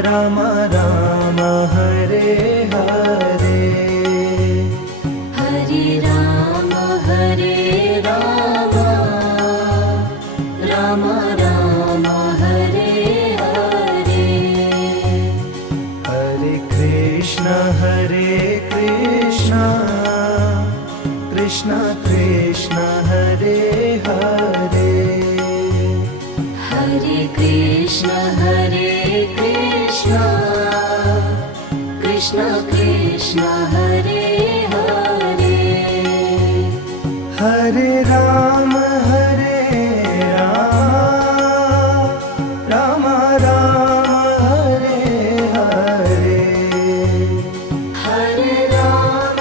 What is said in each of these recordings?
Ram Ram Hare Hare, Hare Ram Ram Ram Hare Hare. Hare Krishna Krishna Krishna Hare Hare, Hare Krishna Krishna Krishna Hare Hare. Hare Ram Ram Ram Hare Hare, Hare Ram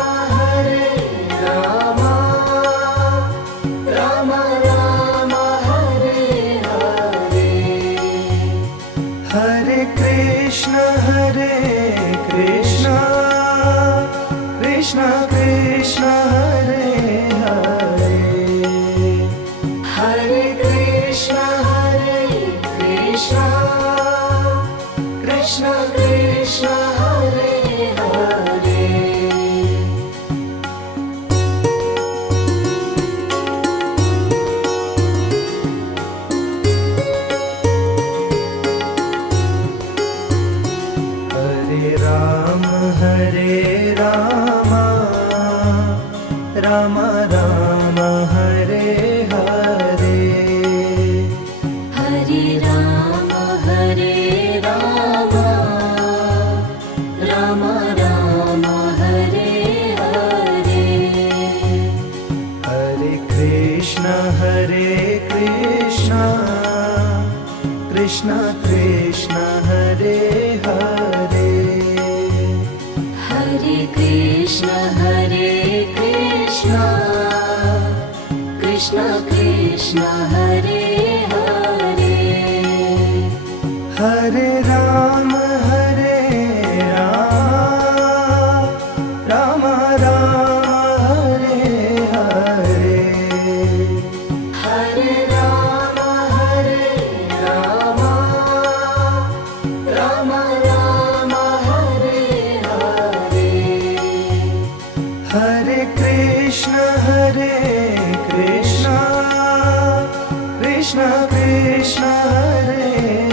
Ram Ram Hare Hare. Hare Krishna Krishna Krishna Hare Hare, Hare Krishna Krishna Krishna Hare Hare. Hare Ram Ram Ram Hare Hare, Hare Ram Ram Ram Hare Hare. Hare Krishna Krishna Krishna Hare Hare, Hare Krishna Krishna Krishna Hare Hare. Hare Ram Ram Ram Hare Hare, Hare Ram Ram Ram Hare Hare. Hare Krishna Krishna Krishna Hare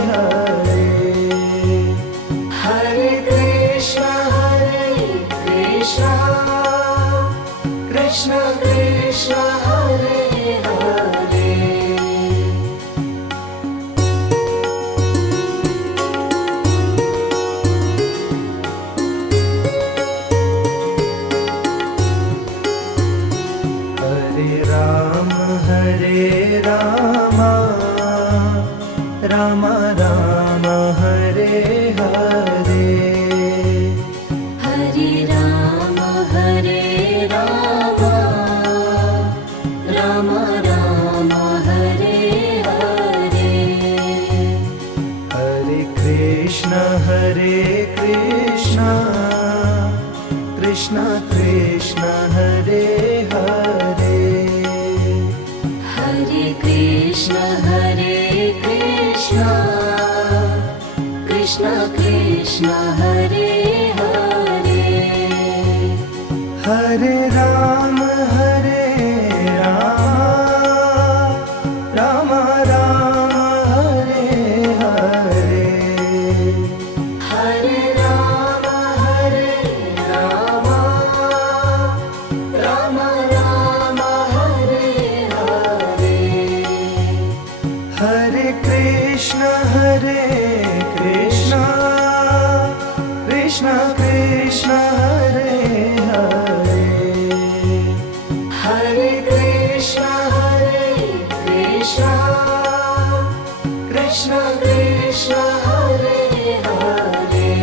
Hare, Hare Krishna Krishna Krishna Hare Hare. Hare Ram Ram Ram Hare Hare, Hare Ram Ram Ram Hare Hare. Hare Krishna Krishna Krishna Hare Hare, Hare Krishna Krishna Krishna Hare Hare. Hare Ram Ram Ram Hare Hare, Hare Ram Ram Ram Hare Hare. Hare Krishna Krishna Krishna Hare Hare, Hare Krishna Krishna Krishna Hare Hare.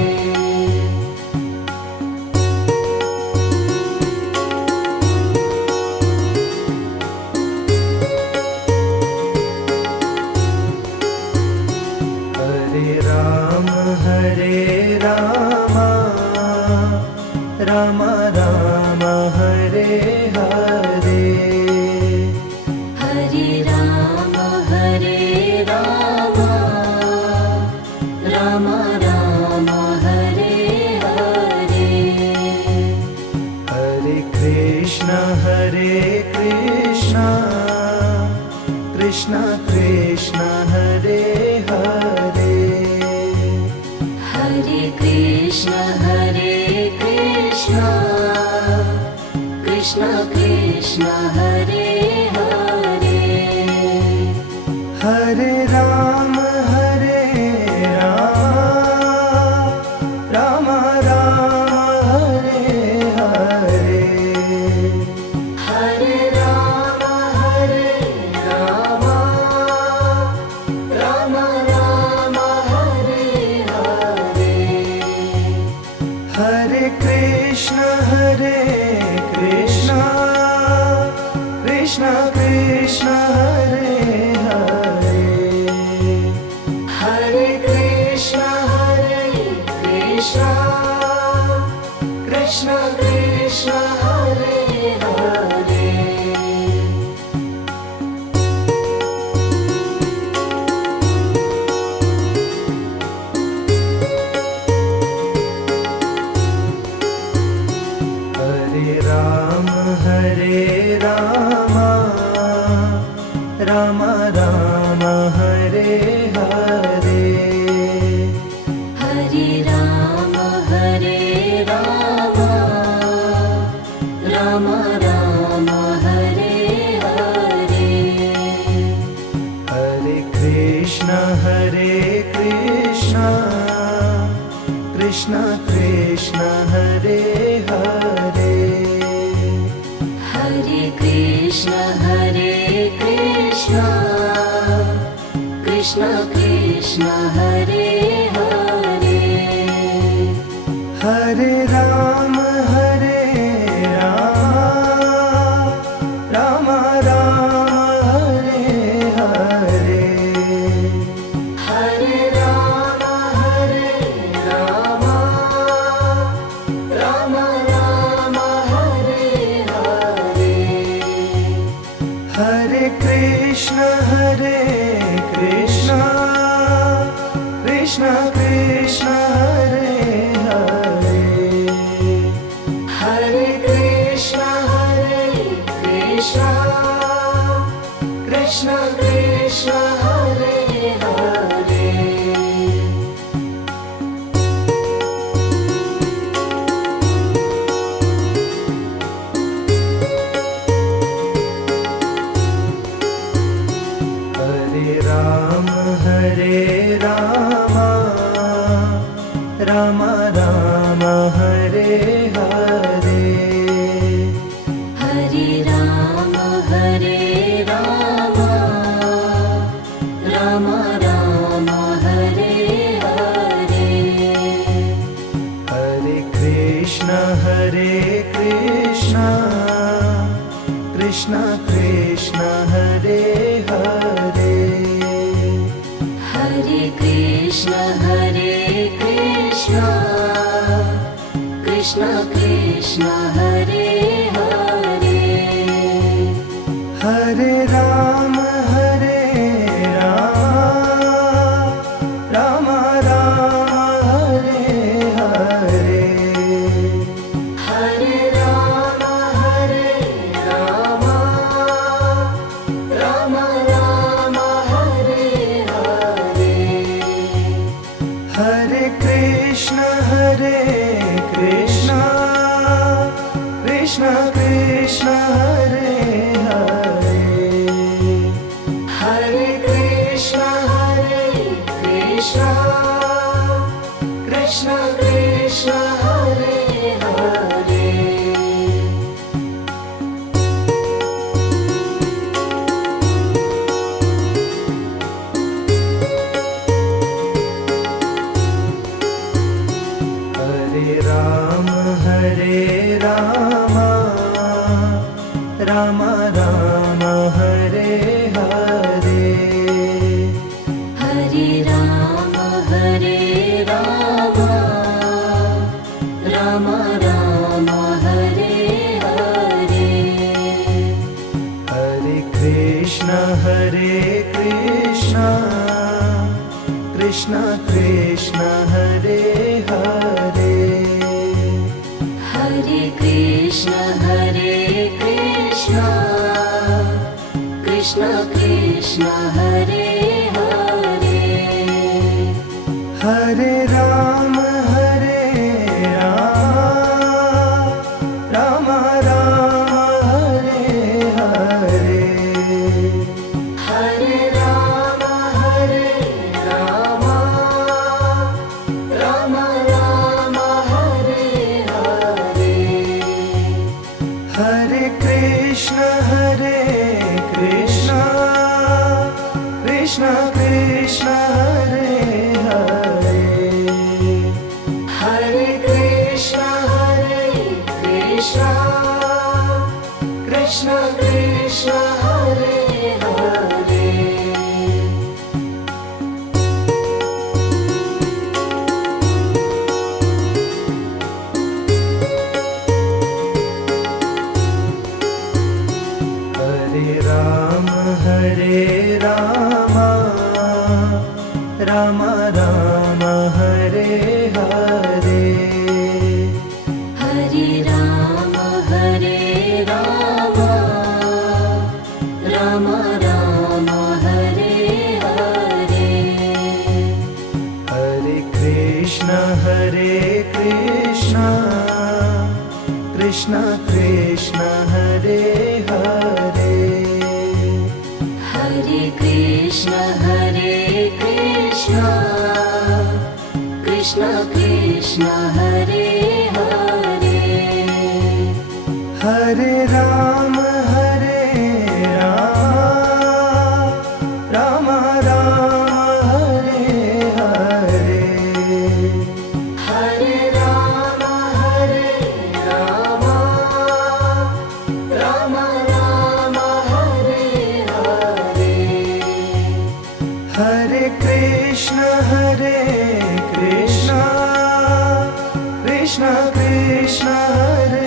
Hare Ram Ram Ram Hare Hare, Hare Ram Ram Ram Krishna Hare Hare Hare Krishna Krishna Krishna Hare Hare Hare Ram Ram Ram Hare Hare Hare Ram Ram Ram Hare Hare Hare Krishna Krishna Krishna Hare Hare Hare Krishna Krishna Krishna Hare Hare Hare Ram Ram Ram Hare Hare Hare Ram Ram Ram Hare Hare Hare Krishna Krishna Krishna Hare Hare Hare Krishna Krishna Krishna Hare Hare Hare Ram Ram Ram Hare Hare Hare Ram Ram Ram Hare Hare Hare Krishna Krishna Krishna Hare Hare Hare Krishna Krishna Krishna Hare Hare Hare Ram Ram Ram Hare Hare Hare Ram Ram Ram Hare Hare Hare Krishna Krishna Krishna Hare Hare Hare Krishna Krishna Krishna Hare Hare Hare Ram Ram Ram Hare Hare Hare Ram Ram Ram Hare Hare Hare Krishna Krishna Krishna Hare Hare Hare Krishna Krishna Krishna Hare Hare Hare Ram Ram Ram Hare Hare Hare Ram Ram Ram Hare Hare Hare Krishna Krishna Krishna Hare Hare Hare Krishna Krishna Krishna Hare Ram Ram Ram Hare Hare Hare Ram Ram Ram Hare Hare Hare Krishna Krishna Krishna Hare Hare Hare Krishna Krishna Krishna Hare Hare Hare Ram Ram Ram Hare Hare Hare Ram Ram Ram Hare Hare Hare Krishna Krishna Krishna Hare Hare Hare Krishna Krishna Krishna Hare Hare Hare Ram Ram Ram Hare Hare Hare Ram Ram Ram Hare Hare Hare Krishna Krishna Krishna Hare